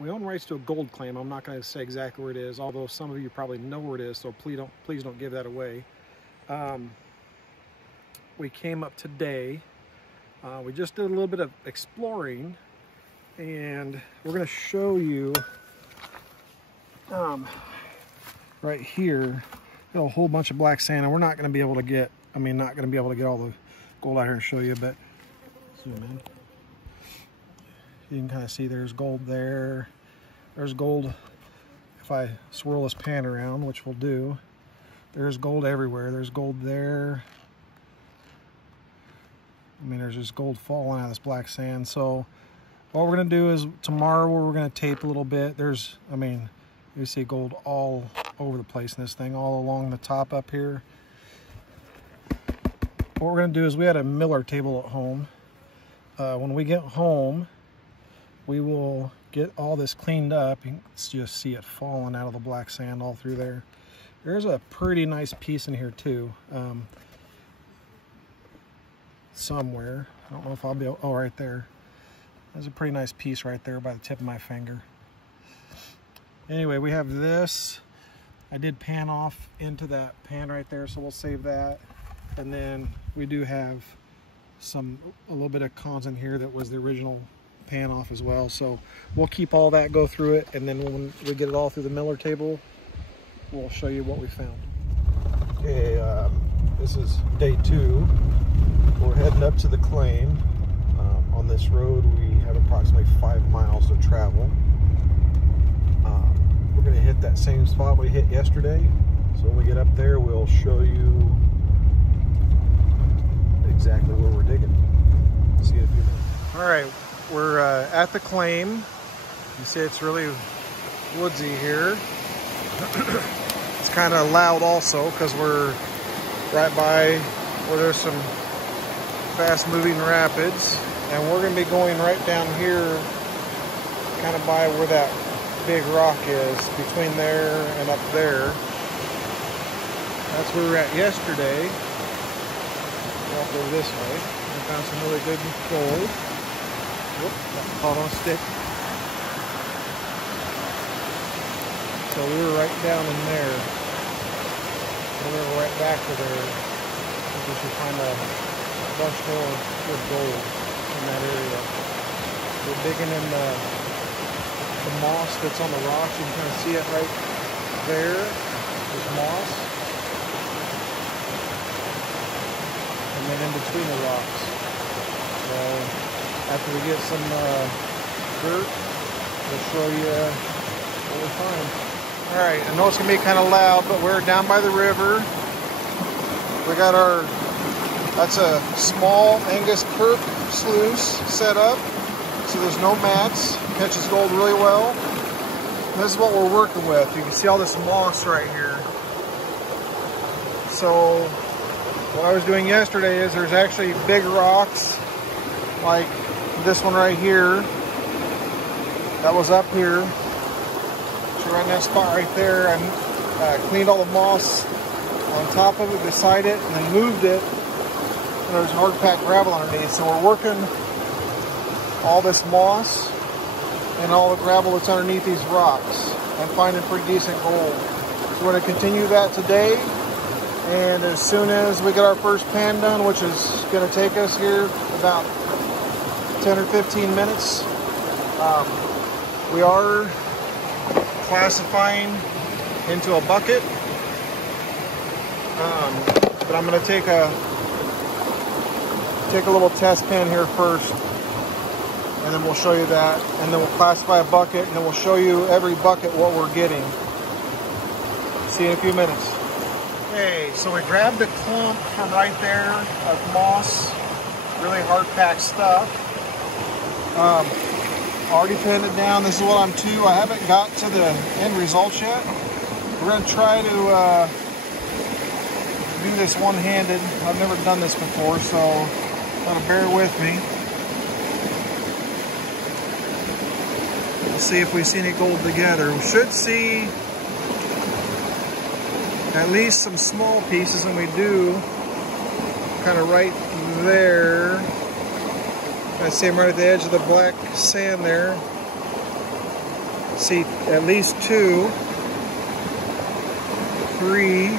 We own rights to a gold claim. I'm not going to say exactly where it is, although some of you probably know where it is, so please don't give that away. We came up today. We just did a little bit of exploring, and we're going to show you right here, got a whole bunch of black sand, and we're not going to be able to get, all the gold out here and show you, but zoom in. You can kind of see there's gold there. There's gold if I swirl this pan around, which we'll do. There's gold everywhere. There's gold there. There's just gold falling out of this black sand. So what we're going to do is tomorrow we're going to tape a little bit. You see gold all over the place in this thing, all along the top up here. What we're going to do is we had a miller table at home. When we get home, we will get all this cleaned up. You can just see it falling out of the black sand all through there. There's a pretty nice piece in here too. Somewhere. I don't know if I'll be able, oh, right there. There's a pretty nice piece right there by the tip of my finger. Anyway, we have this. I did pan off into that pan right there, so we'll save that. And then we do have a little bit of cons in here that was the original pan off as well. So we'll keep all that, go through it, and then when we get it all through the miller table, we'll show you what we found. Okay, this is day 2. We're heading up to the claim. On this road, we have approximately 5 miles to travel. We're going to hit that same spot we hit yesterday. So when we get up there, we'll show you exactly where we're digging. See you in a few minutes. All right, we're at the claim. You see it's really woodsy here. It's kind of loud also because we're right by where there's some fast-moving rapids, and we're going to be going right down here, kind of by where that big rock is, between there and up there. That's where we were at yesterday. Walk over this way. We found some really good gold. Whoop, got caught on a stick. So we were right down in there. And we were right back to there. I think we should find a bunch more good gold in that area. We're digging in the moss that's on the rocks. You can kind of see it right there. There's moss. And then in between the rocks. So after we get some dirt, we'll show you what we find. Alright, I know it's going to be kind of loud, but we're down by the river. We got that's a small Angus Kirk sluice set up. So there's no mats. Catches gold really well. And this is what we're working with. You can see all this moss right here. So what I was doing yesterday is there's actually big rocks like this one right here that was up here. So right in that spot right there, I cleaned all the moss on top of it, beside it, and then moved it. And there's hard packed gravel underneath. So we're working all this moss and all the gravel that's underneath these rocks and finding pretty decent gold. So we're going to continue that today, and as soon as we get our first pan done, which is going to take us here about 10 or 15 minutes, we are classifying into a bucket, but I'm going to take a little test pan here first, and then we'll show you that, and then we'll classify a bucket, and then we'll show you every bucket what we're getting. See you in a few minutes. Okay, so we grabbed a clump from right there of moss, really hard packed stuff. Already pinned it down. This is what I'm to. I haven't got to the end results yet. We're going to try to do this one-handed. I've never done this before, so gotta bear with me. We'll see if we see any gold together. We should see at least some small pieces, and we do kind of right there. I see them right at the edge of the black sand there. See at least 2, 3.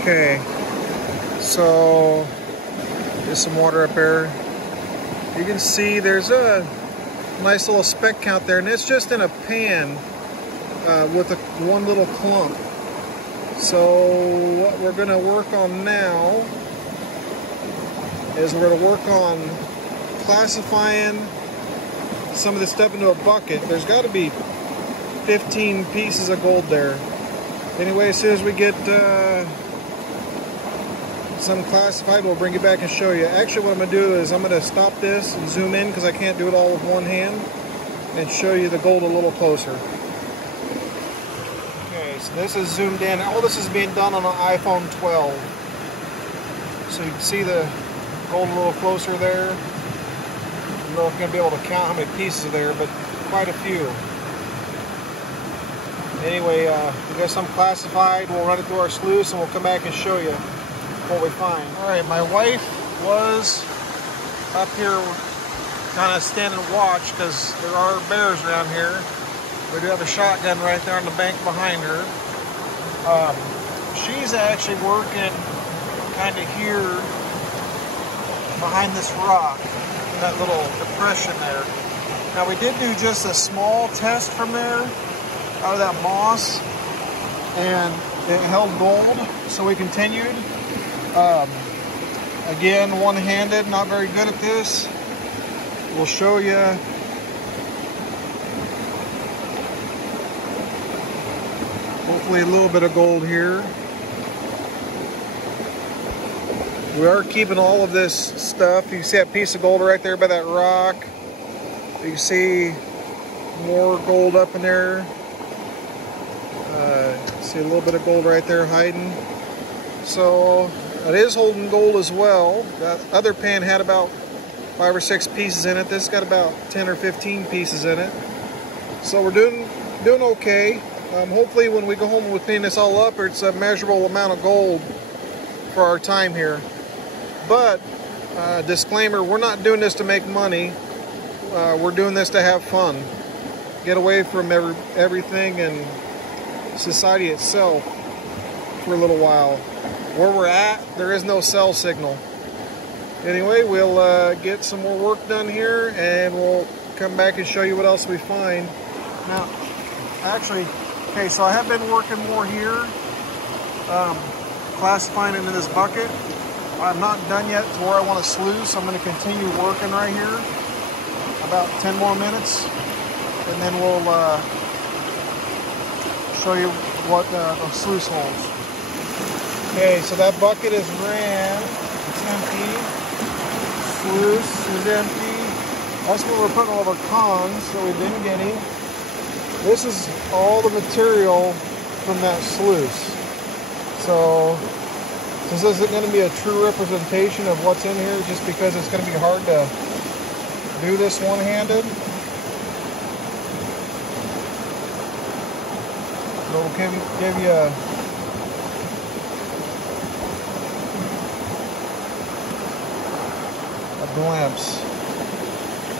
Okay, so there's some water up there. You can see there's a nice little speck count there, and it's just in a pan with one little clump. So what we're going to work on now is we're going to work on classifying some of this stuff into a bucket. There's got to be 15 pieces of gold there. Anyway, as soon as we get some classified, we'll bring it back and show you. Actually, what I'm going to do is I'm going to stop this and zoom in because I can't do it all with one hand and show you the gold a little closer. Okay, so this is zoomed in. All this is being done on an iPhone 12. So you can see the gold a little closer there. I don't know if you're going to be able to count how many pieces are there, but quite a few. Anyway, we got some classified. We'll run it through our sluice and we'll come back and show you what we find. Alright, my wife was up here kind of standing watch because there are bears around here. We do have a shotgun right there on the bank behind her. She's actually working kind of here behind this rock, that little depression there. Now we did do just a small test from there out of that moss, and it held gold, so we continued. Again, one-handed, not very good at this. We'll show you. Hopefully a little bit of gold here. We are keeping all of this stuff. You can see that piece of gold right there by that rock. You can see more gold up in there. See a little bit of gold right there hiding. So it is holding gold as well. That other pan had about 5 or 6 pieces in it. This got about 10 or 15 pieces in it. So we're doing okay. Hopefully when we go home and we clean this all up, it's a measurable amount of gold for our time here. But disclaimer, we're not doing this to make money. We're doing this to have fun. Get away from everything and society itself for a little while. Where we're at, there is no cell signal. Anyway, we'll get some more work done here and we'll come back and show you what else we find. Now, actually, okay, so I have been working more here, classifying into this bucket. I'm not done yet to where I want to sluice, so I'm going to continue working right here. About 10 more minutes, and then we'll show you what the sluice holds. Okay, so that bucket is ran. It's empty. Sluice is empty. That's what we're putting all of our cons that we've been getting. This is all the material from that sluice. So, since this isn't going to be a true representation of what's in here, just because it's going to be hard to do this one-handed, we'll give you a glimpse.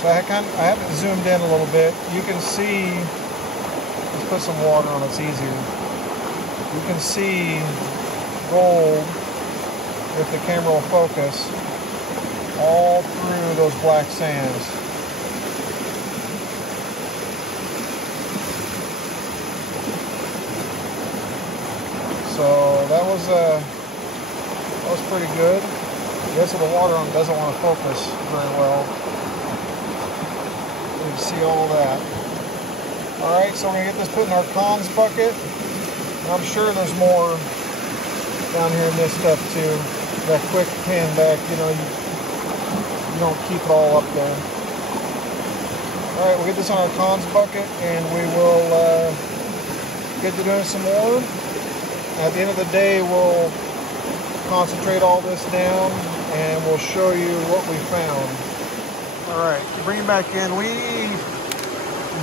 So I have it zoomed in a little bit. You can see, let's put some water on, it's easier. You can see gold, if the camera will focus, all through those black sands. So that was pretty good. I guess the water on doesn't want to focus very well. You can see all that. Alright, so we're going to get this put in our cons bucket. And I'm sure there's more down here in this stuff too. That quick pan back, you know, you don't keep it all up there. Alright, we'll get this on our cons bucket and we will get to doing some more. At the end of the day, we'll concentrate all this down and we'll show you what we found. Alright, to bring it back in, we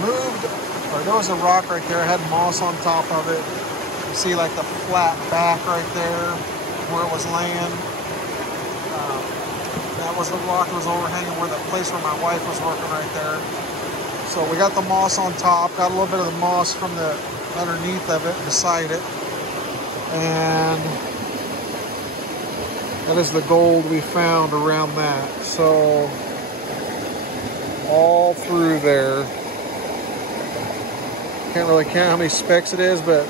moved Or there was a rock right there. It had moss on top of it. You see like the flat back right there where it was laying. That was the rock that was overhanging where the place where my wife was working right there. So we got the moss on top, got a little bit of the moss from the underneath of it, beside it. And that is the gold we found around that. So all through there. Can't really count how many specks it is, but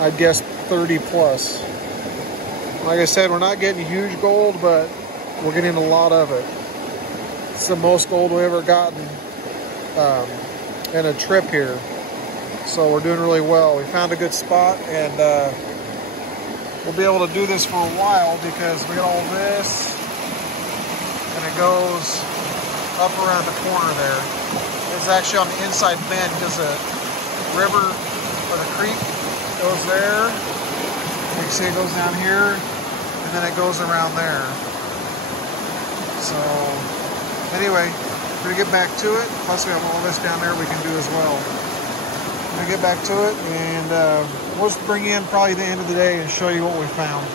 I'd guess 30 plus. Like I said, we're not getting huge gold, but we're getting a lot of it. It's the most gold we've ever gotten in a trip here. So we're doing really well. We found a good spot, and we'll be able to do this for a while because we got all this, and it goes up around the corner there. It's actually on the inside bend because the river or the creek goes there. You can see it goes down here, and then it goes around there. So anyway, we're gonna get back to it. Plus we have all this down there we can do as well. We're gonna get back to it, and we'll just bring in probably the end of the day and show you what we found.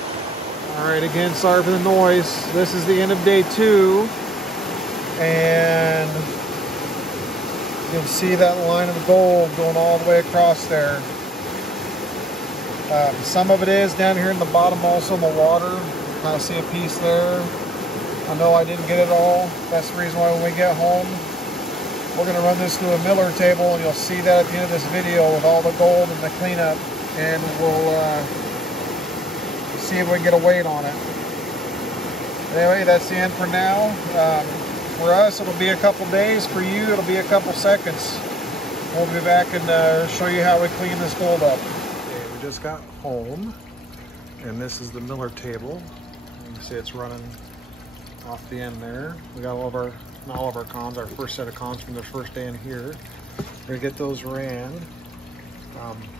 All right, again, sorry for the noise. This is the end of day 2, and you can see that line of gold going all the way across there. Some of it is down here in the bottom, also in the water. Kind of see a piece there. I know I didn't get it all. That's the reason why when we get home, we're going to run this through a miller table, and you'll see that at the end of this video with all the gold and the cleanup, and we'll see if we can get a weight on it. Anyway, that's the end for now. For us, it'll be a couple days. For you, it'll be a couple seconds. We'll be back and show you how we clean this gold up. Okay, we just got home, and this is the miller table. You can see it's running off the end there. We got all of our, not all of our cons, our first set of cons from the first day in here. We're gonna get those ran.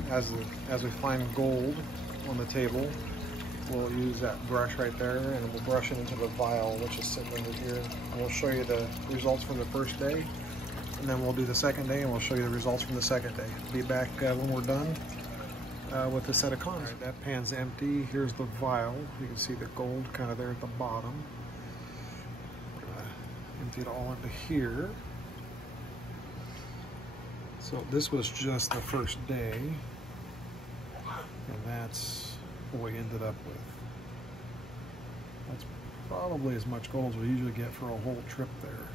As we find gold on the table, we'll use that brush right there, and we'll brush it into the vial, which is sitting under here. And we'll show you the results from the first day, and then we'll do the second day, and we'll show you the results from the second day. Be back when we're done with the set of cons. Right, that pan's empty. Here's the vial. You can see the gold kind of there at the bottom. Empty it all into here. So this was just the first day, and that's what we ended up with. That's probably as much gold as we usually get for a whole trip there.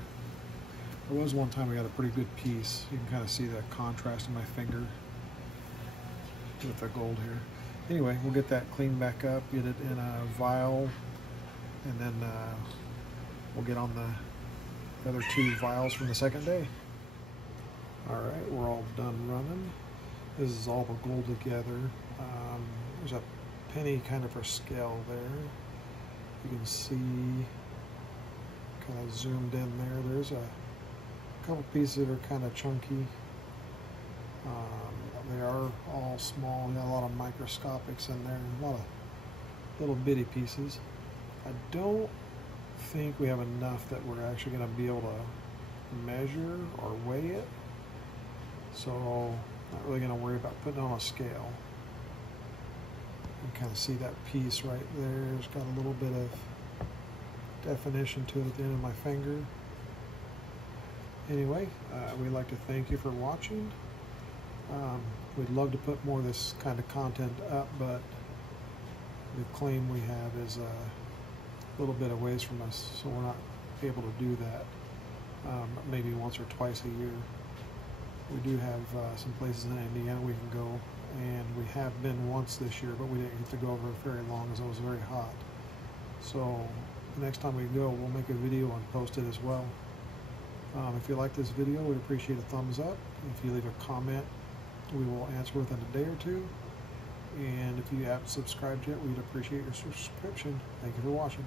There was one time we got a pretty good piece. You can kind of see the contrast in my finger with the gold here. Anyway, we'll get that cleaned back up, get it in a vial, and then we'll get on the other 2 vials from the second day. All right, we're all done running. This is all the gold together. There's a penny kind of for scale there. You can see, kind of zoomed in there. There's a couple pieces that are kind of chunky. They are all small. We got a lot of microscopics in there, a lot of little bitty pieces. I don't think we have enough that we're actually going to be able to measure or weigh it, so not really going to worry about putting it on a scale. You can kind of see that piece right there. It's got a little bit of definition to it at the end of my finger. Anyway, we'd like to thank you for watching. We'd love to put more of this kind of content up, but the claim we have is a little bit of ways from us, so we're not able to do that. Maybe once or twice a year. We do have some places in Indiana we can go, and we have been once this year, but we didn't get to go over very long as it was very hot. So the next time we go, we'll make a video and post it as well. If you like this video, we'd appreciate a thumbs up. If you leave a comment, we will answer within a day or 2. And if you haven't subscribed yet, we'd appreciate your subscription. Thank you for watching.